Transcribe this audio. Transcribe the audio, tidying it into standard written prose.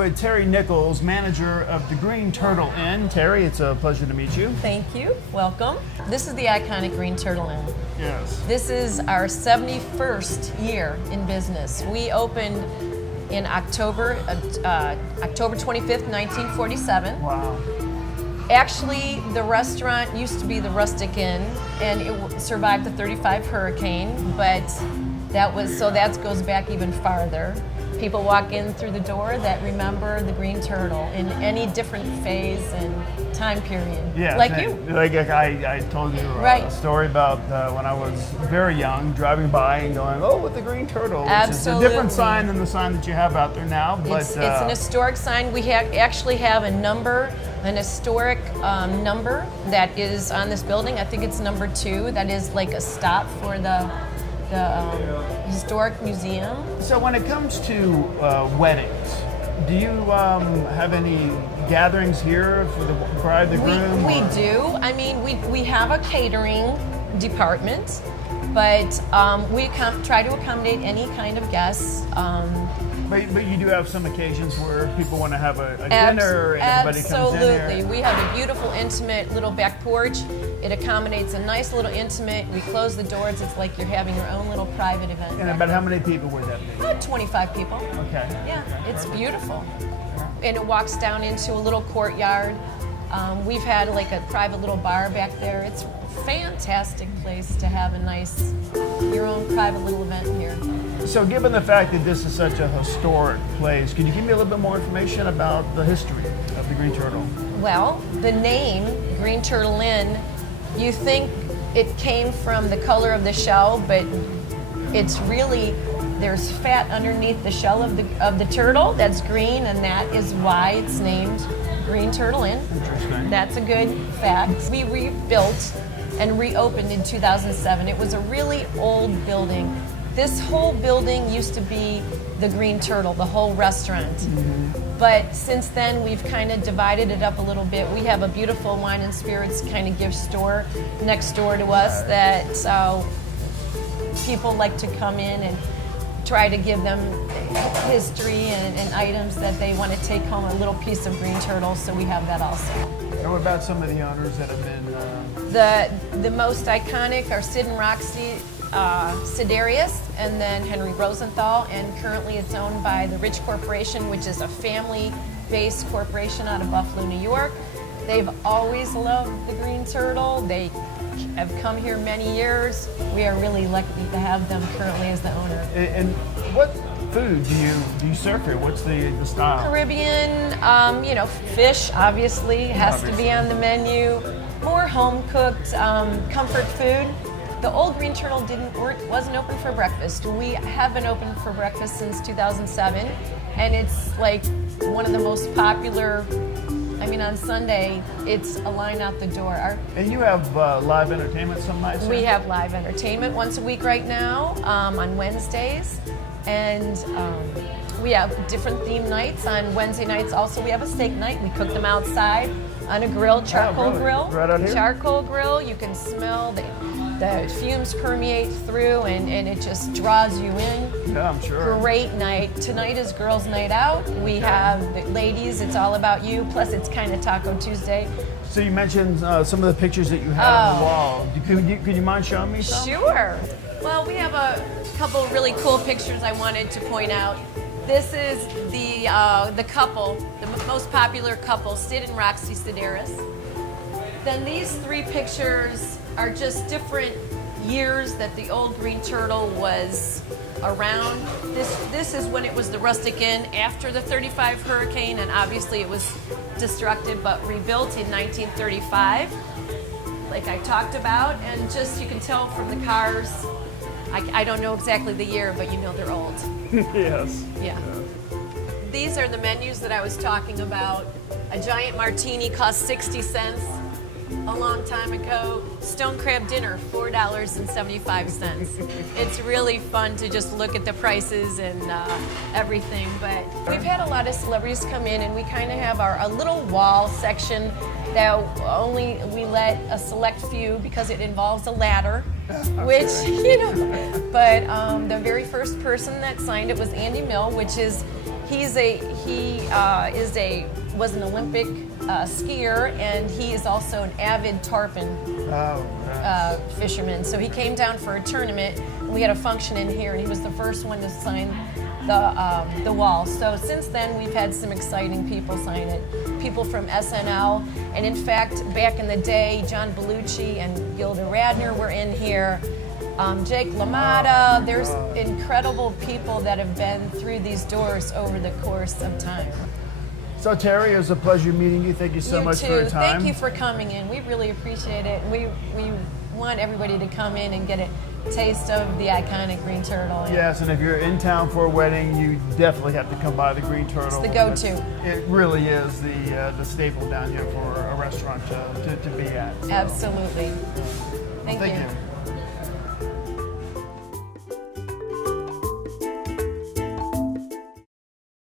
with Terry Nichols, manager of the Green Turtle Inn. Terry, it's a pleasure to meet you. Thank you. Welcome. This is the iconic Green Turtle Inn. Yes. This is our 71st year in business. We opened in October 25th, 1947. Wow. Actually, the restaurant used to be the Rustic Inn, and it survived the 35 hurricane, but that goes back even farther. People walk in through the door that remember the Green Turtle in any different phase and time period. Yeah, like you. Like I told you Right. a story about when I was very young, driving by and going, "Oh, with the Green Turtle," which Absolutely. is a different sign than the sign that you have out there now. But It's an historic sign. We actually have a number, an historic number that is on this building. I think it's number 2. That is like a stop for the historic museum. So when it comes to weddings, do you have any gatherings here for the bride, the groom? We do. I mean, we have a catering department, but we try to accommodate any kind of guests. But you do have some occasions where people want to have a dinner and everybody comes in here. Absolutely. We have a beautiful, intimate little back porch. It accommodates a nice little intimate. We close the doors. It's like you're having your own little private event. And about how many people would that be? About 25 people. Okay. Yeah, it's beautiful. And it walks down into a little courtyard. We've had like a private little bar back there. It's a fantastic place to have your own private little event here. So given the fact that this is such a historic place, can you give me a little bit more information about the history of the Green Turtle? Well, the name Green Turtle Inn, you think it came from the color of the shell, but it's really, there's fat underneath the shell of the turtle that's green, and that is why it's named Green Turtle Inn. Interesting. That's a good fact. We rebuilt and reopened in 2007. It was a really old building. This whole building used to be the Green Turtle, the whole restaurant. Mm-hmm. But since then, we've kind of divided it up a little bit. We have a beautiful wine and spirits kind of gift store next door to us that people like to come in and try to give them history and items that they want to take home, a little piece of Green Turtle, so we have that also. And what about some of the owners that have been... The most iconic are Sid and Roxy Sidarius, and then Henry Rosenthal, and currently it's owned by the Rich Corporation, which is a family-based corporation out of Buffalo, New York. They've always loved the Green Turtle. They have come here many years. We are really lucky to have them currently as the owner. And what food do you serve here? What's the style? Caribbean, fish obviously has to be on the menu. More home-cooked comfort food. The old Green Turtle wasn't open for breakfast. We have been open for breakfast since 2007, and it's like one of the most popular. I mean, on Sunday, it's a line out the door. And you have live entertainment some nights? We have live entertainment once a week right now on Wednesdays, and we have different theme nights on Wednesday nights. Also, we have a steak night. We cook them outside on a grill, charcoal grill. Right out here? Charcoal grill. You can smell the fumes permeate through, and it just draws you in. Yeah, I'm sure. Great night. Tonight is girls' night out. We have the ladies, it's all about you, plus it's kind of Taco Tuesday. So you mentioned some of the pictures that you have on the wall. Could you mind showing me some? Sure. Well, we have a couple really cool pictures I wanted to point out. This is the couple, the most popular couple, Sid and Roxy Sidarius. Then these 3 pictures are just different years that the old Green Turtle was around. This is when it was the Rustic Inn after the 35 hurricane, and obviously it was destructed but rebuilt in 1935, like I talked about. And just, you can tell from the cars, I don't know exactly the year, but you know they're old. Yes. Yeah. These are the menus that I was talking about. A giant martini cost 60 cents. A long time ago. Stone crab dinner, $4.75. It's really fun to just look at the prices and everything. But we've had a lot of celebrities come in, and we kind of have a little wall section that only we let a select few, because it involves a ladder, which, But the very first person that signed it was Andy Mill, which is, he is was an Olympic skier, and he is also an avid tarpon fisherman. So he came down for a tournament, and we had a function in here, and he was the first one to sign the wall. So since then, we've had some exciting people sign it. People from SNL, and in fact, back in the day, John Belushi and Gilda Radner were in here. Jake LaMotta. There's incredible people that have been through these doors over the course of time. So Terry, it was a pleasure meeting you. Thank you so much too. for your time. Thank you for coming in. We really appreciate it. We want everybody to come in and get a taste of the iconic green turtle. Yes, and if you're in town for a wedding, you definitely have to come by the Green Turtle. It's the go-to. It really is the staple down here for a restaurant to be at. So. Absolutely. Thank Thank you. you.